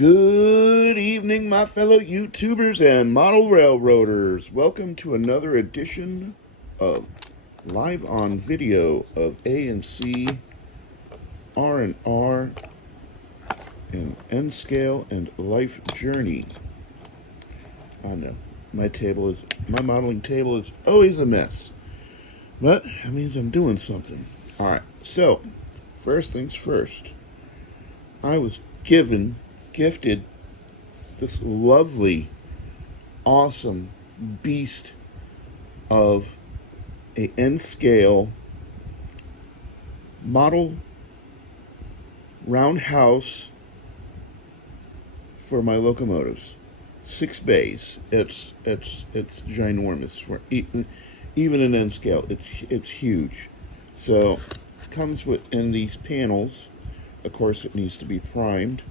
Good evening, my fellow YouTubers and model railroaders. Welcome to another edition of live on video of A&C, R&R, and N scale and life journey. I know my modeling table is always a mess, but that means I'm doing something. All right. So, first things first. I was gifted this lovely, awesome beast of a N scale model roundhouse for my locomotives. 6 bays. It's ginormous for even an N scale. It's huge. So it comes in these panels. Of course, it needs to be primed.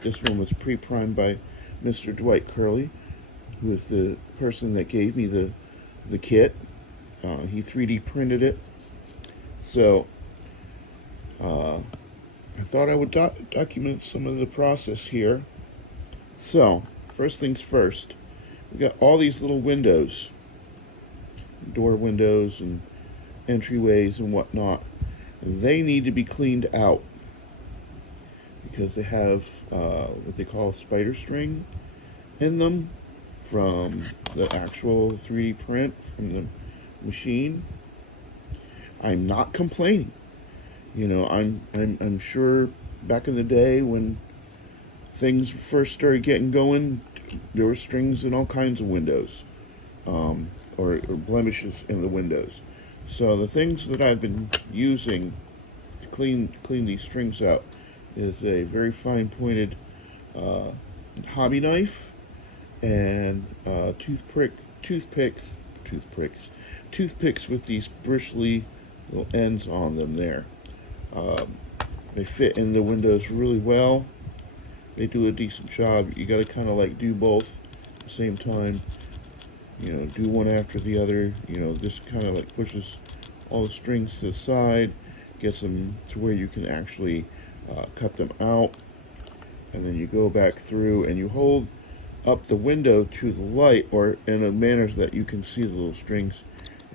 This one was pre-primed by Mr. Dwight Curley, who is the person that gave me the kit. He 3D printed it. So I thought I would document some of the process here. So, first things first, we got all these little windows, door windows and entryways and whatnot. They need to be cleaned out because they have what they call spider string in them from the actual 3D print from the machine. I'm not complaining. You know, I'm sure back in the day when things first started getting going, there were strings in all kinds of windows, or blemishes in the windows. So the things that I've been using to clean these strings out is a very fine pointed hobby knife and toothpicks with these bristly little ends on them there. They fit in the windows really well. They do a decent job. You got to kind of like do both at the same time. You know, do one after the other. You know, this kind of like pushes all the strings to the side, gets them to where you can actually cut them out, and then you go back through and you hold up the window to the light, or in a manner that you can see the little strings,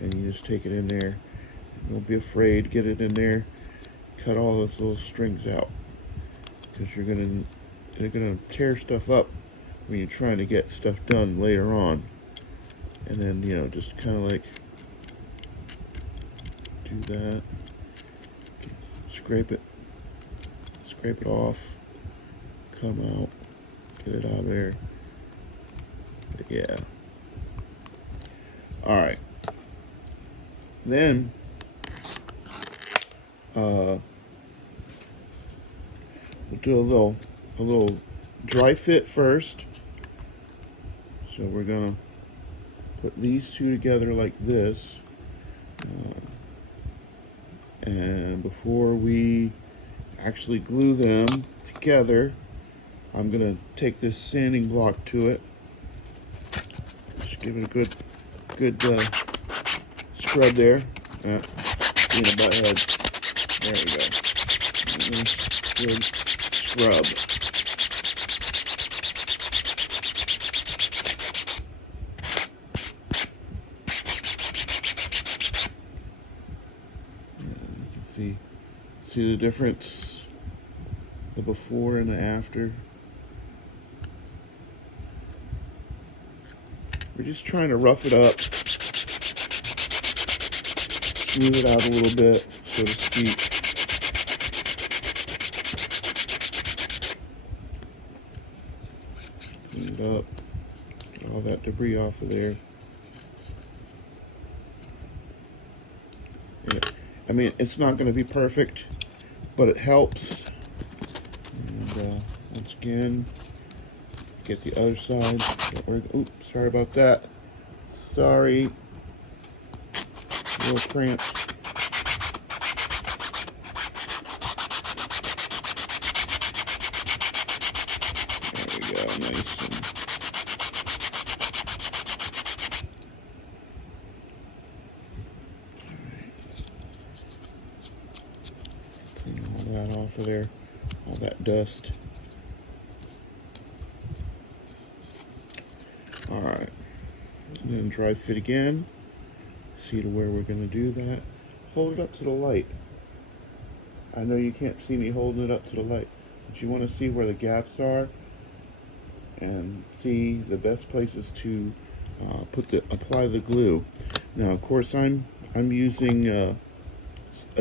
and you just take it in there. Don't be afraid. Get it in there. Cut all those little strings out, because they're gonna tear stuff up when you're trying to get stuff done later on. And then, you know, just kind of like do that. Scrape it off, come out, get it out of there. But yeah. All right. Then we'll do a little dry fit first. So we're gonna put these two together like this, and before we actually glue them together, I'm gonna take this sanding block to it. Just give it a good scrub there. Peanut butt head. There we go. Good scrub. See the difference, the before and the after. We're just trying to rough it up, smooth it out a little bit, so to speak. Clean it up, get all that debris off of there. Yeah. I mean, it's not going to be perfect, but it helps. And once again, get the other side. Oops, sorry about that. Sorry. A little cramped. There we go, nice. Clean all that off of there, all that dust. Alright, and then dry fit again. See to where we're going to do that. Hold it up to the light. I know you can't see me holding it up to the light, but you want to see where the gaps are and see the best places to apply the glue. Now, of course, I'm using a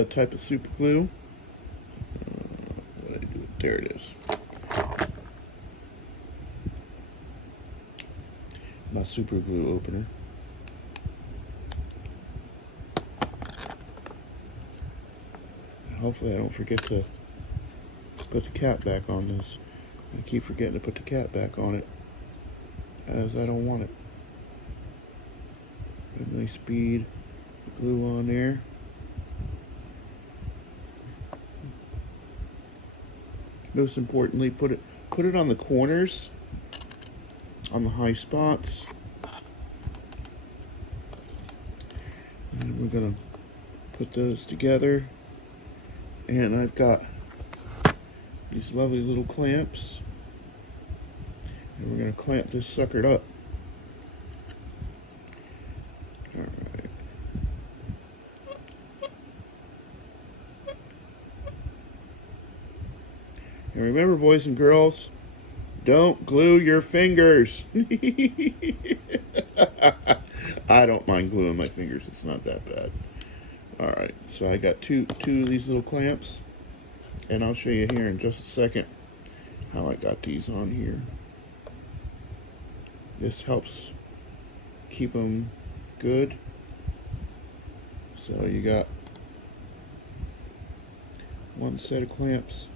type of super glue. What did I do? There it is. My super glue opener. Hopefully I don't forget to put the cap back on this. I keep forgetting to put the cap back on it, as I don't want it. Good, nice speed glue on there. Most importantly, put it on the corners, on the high spots. And we're gonna put those together. And I've got these lovely little clamps, and we're going to clamp this sucker up. Alright. And remember, boys and girls, don't glue your fingers. I don't mind gluing my fingers, it's not that bad. Alright, so I got two of these little clamps, and I'll show you here in just a second how I got these on here. This helps keep them good. So you got one set of clamps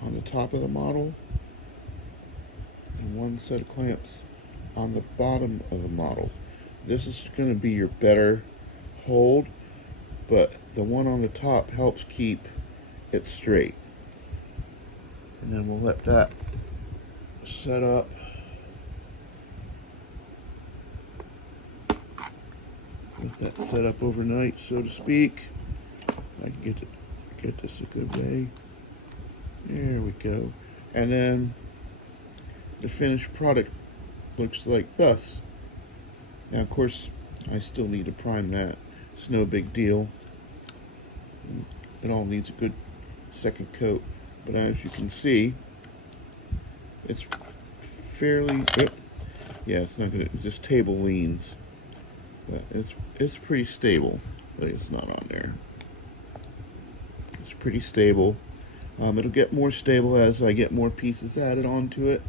on the top of the model and one set of clamps on the bottom of the model. This is going to be your better hold, but the one on the top helps keep it straight. And then we'll let that set up. Let that set up overnight, so to speak. I can get this a good way. There we go. And then the finished product looks like thus. Now, of course, I still need to prime that. It's no big deal. It all needs a good second coat. But as you can see, it's fairly, yeah, it's not gonna, this table leans. But it's pretty stable. But it's not on there. It's pretty stable. It'll get more stable as I get more pieces added onto it.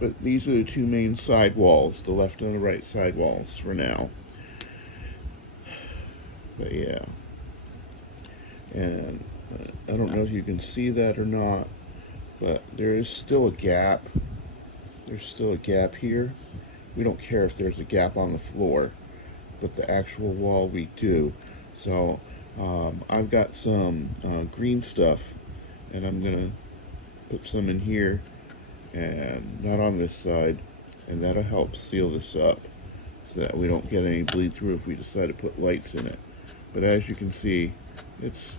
But these are the two main side walls, the left and the right side walls for now. But yeah. And I don't know if you can see that or not, but there is still a gap. There's still a gap here. We don't care if there's a gap on the floor, but the actual wall we do. So I've got some green stuff, and I'm gonna put some in here and not on this side, and that'll help seal this up so that we don't get any bleed through if we decide to put lights in it. But as you can see, this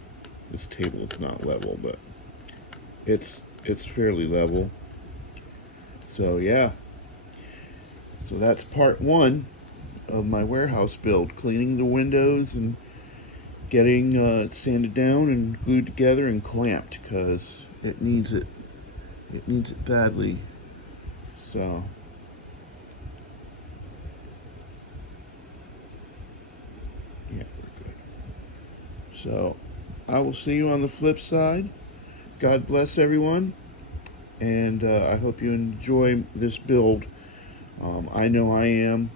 table is not level, but it's fairly level. So yeah, so that's part one of my warehouse build, cleaning the windows and getting it sanded down and glued together and clamped, because it needs it badly. So yeah, we're good. So I will see you on the flip side. God bless everyone, and I hope you enjoy this build. I know I am.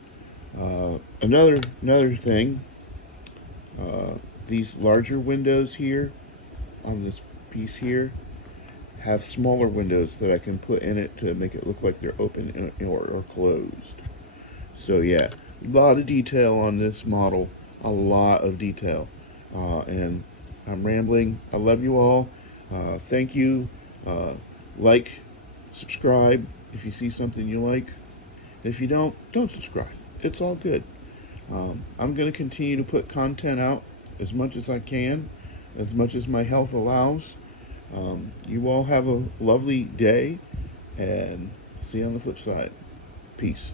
Another thing, these larger windows here on this piece here have smaller windows that I can put in it to make it look like they're open or closed. So yeah, a lot of detail on this model, a lot of detail, and I'm rambling. I love you all. Thank you. Like, subscribe if you see something you like. If you don't subscribe. It's all good. I'm going to continue to put content out as much as I can, as much as my health allows. You all have a lovely day, and see you on the flip side. Peace.